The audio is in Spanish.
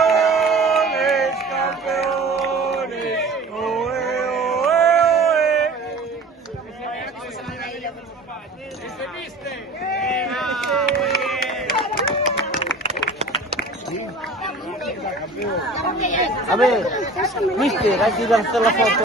Campeones, campeones, oe, oe, oe. A ver, mister, hay que ir a hacer la foto.